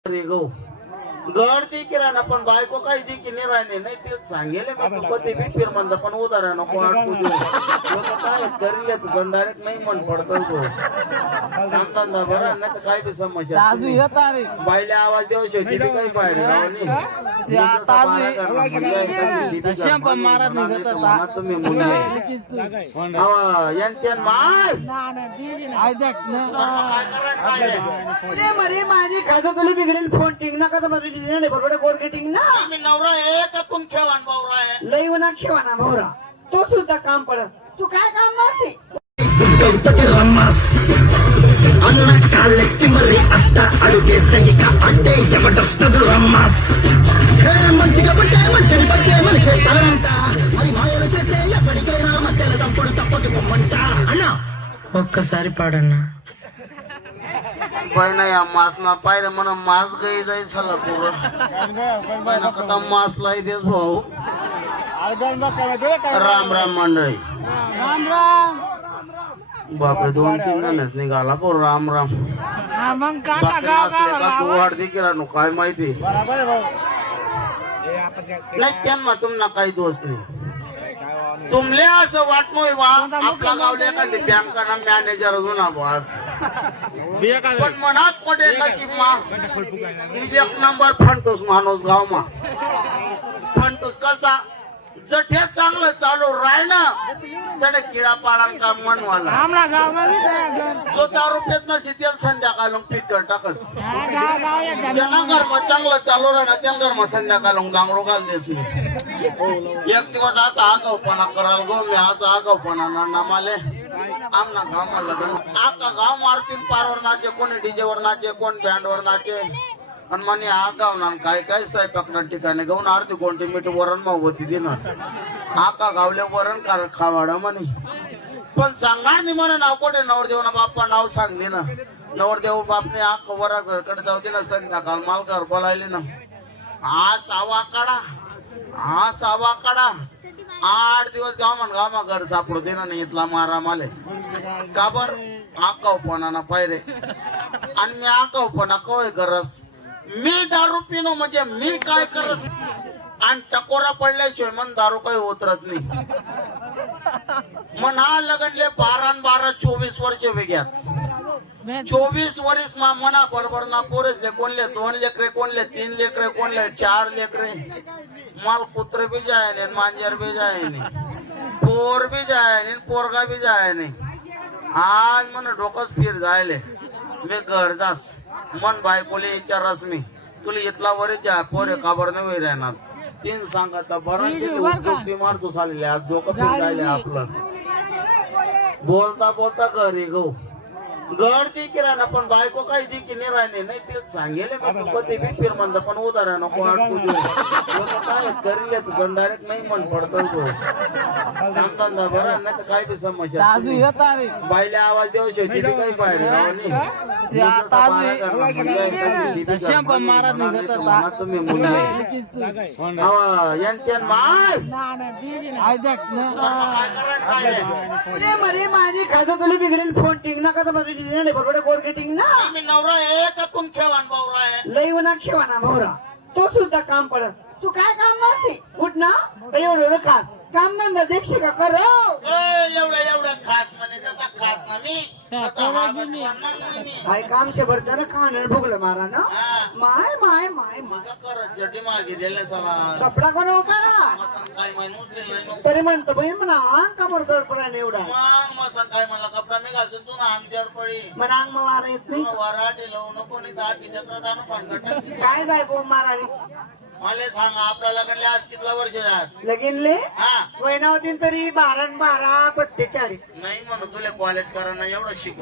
गड ती किराणा पण बायको काही जी की राहिले नाही ते सांगेल पती बी फिर म्हणता पण उदाहरण नको आटकू देऊ लोक काय करील तू डायरेक्ट नाही म्हण पडतो तो धंदा बरं नाही तर काय बी समस्या बाईले आवाज देऊ शेती बी काही पाहिजे तुम्ही मुली माझी खातं तुला बिघडेल फोन टिंग नका तर बरोबर गोड गेटिंग ना आम्ही नवरा आहे का तुम खेवान भावरा आहे लई ना खेवाना भावरा तो सुद्धा काम पडत तू काय काम नसे ఒక్కసారి పాడన్నా पहिला या मासना पाहिलं म्हणून मास गई जाई झाला पूर्ण पहिला कथा मास लाई देस भाऊ राम राम मंडळी राम राम बापरे 2-3 जणच निघाला पो राम राम मग तू वाढती केला नो काय माहिती नाही त्यांना तुम्हाला काही दोष नाही तुमले असं वाटतोय वा आपला गावले एखादी बँकाना मॅनेजर होऊन बॉस पण मनात पडेल नशीब मा एक नंबर फंटूस माणूस गाव मा फंटूस कसा जठे चांगलं चालू राय ना त्याने किडा पाळांचा मनवाला जो दारू पेत नसे त्याला संध्याकाळ पिटकर टाकस ज्यांना घरमा चांगलं चालू राहिना त्या घरमा संध्याकाळ गांगडो घाल देस मी एक दिवस असा आगाऊपणा कराल गो मी आज आगाऊपणा नामाले आमना गावाला आका गाव मारतील पारवर नाचे कोणी डीजे वर नाचे कोण बँड वर नाचे आणि म्हणे आगाव ना काय काय स्वयंपाक ठिकाणी गाऊन अर्धी कोणती मीठ वरण मावती देणार आका गावले वरण खावाडा म्हणे पण सांगणार नाही म्हणे नाव कोठे नवरदेव ना बाप्पा नाव सांग दे ना नवरदेव बापने आक वराकडे जाऊ दे ना संध्याकाळ मालकार बोलायले ना हा सावा काढा 8 दिवस गावा घर सापडू दे ना नाही इथला मारा माले का बर आकावपणा ना पायरे आणि मी आकावपणा कवय करस मी दारू पिनो म्हणजे मी काय करस आणि टकोरा पडल्याशिवाय मन दारू काही उतरत नाही मन हा लगनले 12 24 वर्ष वेगळ्यात 24 वर्ष मना बडबड ना पोरेसले कोणले 2 लेकरे कोणले 3 लेकरे कोणले 4 लेकरे माल कुत्रे भी जाय ने मांजर भी जाय ने पोर भी जाय ने पोरगा भी जाय ने आज मन डोकस फिर जायले मी घर जास मन बायकोले विचारस मी तुला इथला वर जा पोरे काबर नाही राहणार 3 सांगता बरं मारतो चालले आज डोकं फिर जायले आपलं बोलता बोलता घरी गो गड ती किराणा पण बायको काही जी की राहिले नाही ते सांगेल पती बी फिर म्हणता पण उदाहरण नको आटकू देऊ लोक काय करील तू डायरेक्ट नाही म्हण पडतो तो धंदा बरं नाही तर काय बी समस्या बाईले आवाज देऊ शेती बी काही पाहिजे तुम्ही मुली माझी खातं तुला बिघडेल फोन टिंग नका तर बरोबर गोड गेटिंग ना आम्ही नवरा आहे का तुम खेवान भावरा आहे लई ना खेवाना भावरा तो सुद्धा काम पडत तू काय काम नसे उठ ना एवढं खास काम धंदा देखशी का करो एवढं खास म्हणे तसा खास ना मी काय काम शे भरताना खाणार भोगलं मारा ना माय माय माय माझा करत जटी मागे दिले सला कपडा कोण उभा काय माहिती तरी म्हणतो बहीण म्हणा अंग का बरं गडपडा एवढा मग मसन काय मला कपडा मी घालतो तू ना अंग पडी म्हणा अंग मग वारा येत नाही वराठी लावू नको नाही तर चित्रदान पांढरट काय जाय बोम माराली मला सांग आपल्या लग्नले आज कितला वर्ष झालं लगीनले हा वयनावतीन तरी 12 42 45 नाही म्हणून तुला कॉलेज करा एवढं शिकून